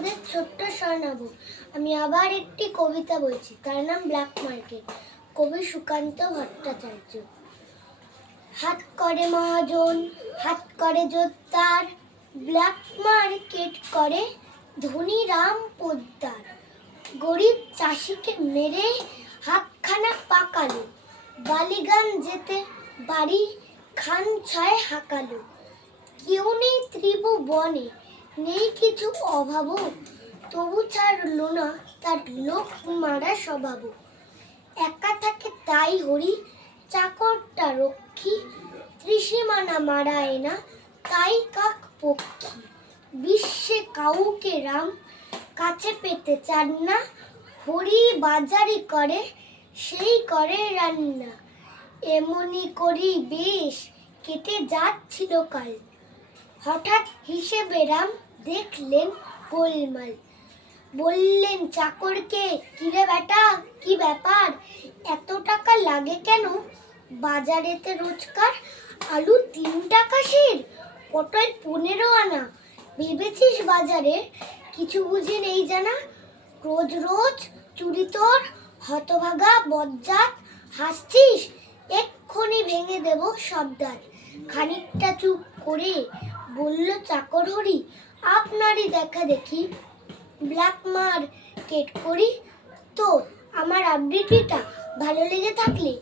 তোমাদের ছোট্ট স্বর্ণাভ। আমি আবার একটি কবিতা বলছি, তার নাম ব্ল্যাক মার্কেট, কবি সুকান্ত ভট্টাচার্য। হাত করে মহাজন, হাত করে জোরদার, ব্ল্যাক মার্কেট করে ধনী রাম পোদ্দার। গরিব চাষিকে মেরে হাতখানা পাকালো, বালিগান যেতে বাড়ি খান ছয় হাঁকালো। কেউ নেই ত্রিভুবনে, নেই কিছু অভাবও, তবু ছাড়লো না তার লোক মারা স্বভাব। একা থাকে তাই হরি, চাকরটা রক্ষী, ত্রিসীমানা মারায় না তাই কাক পক্ষী। বিশ্বে কাউকে রাম কাছে পেতে চান না, হরি বাজারি করে সেই করে রান্না। এমনি করি বেশ কেটে যাচ্ছিল কাল, হঠাৎ হিসেবে রাম দেখলেন গোলমাল। বললেন চাকরকে, কিরে বেটা কি ব্যাপার, এত টাকা লাগে কেন বাজারেতে রোজকার? আলু 3 টাকা সের, পটল 15 আনা, ভেবেছিস বাজারে কিছু বুঝি নেই জানা? রোজ রোজ চুরি তোর, হতভাগা বজ্জাত, হাসছিস? এক্ষুনি ভেঙে দেব সব দাঁত। খানিকটা চুপ করে বলল চাকর হরি, আপনারই দেখা দেখি ব্ল্যাক মার্কেট করি। তো আমার আবৃত্তিটা ভালো লেগে থাকলে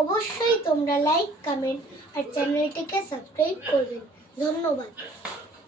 অবশ্যই তোমরা লাইক, কমেন্ট আর চ্যানেলটিকে সাবস্ক্রাইব করবেন। ধন্যবাদ।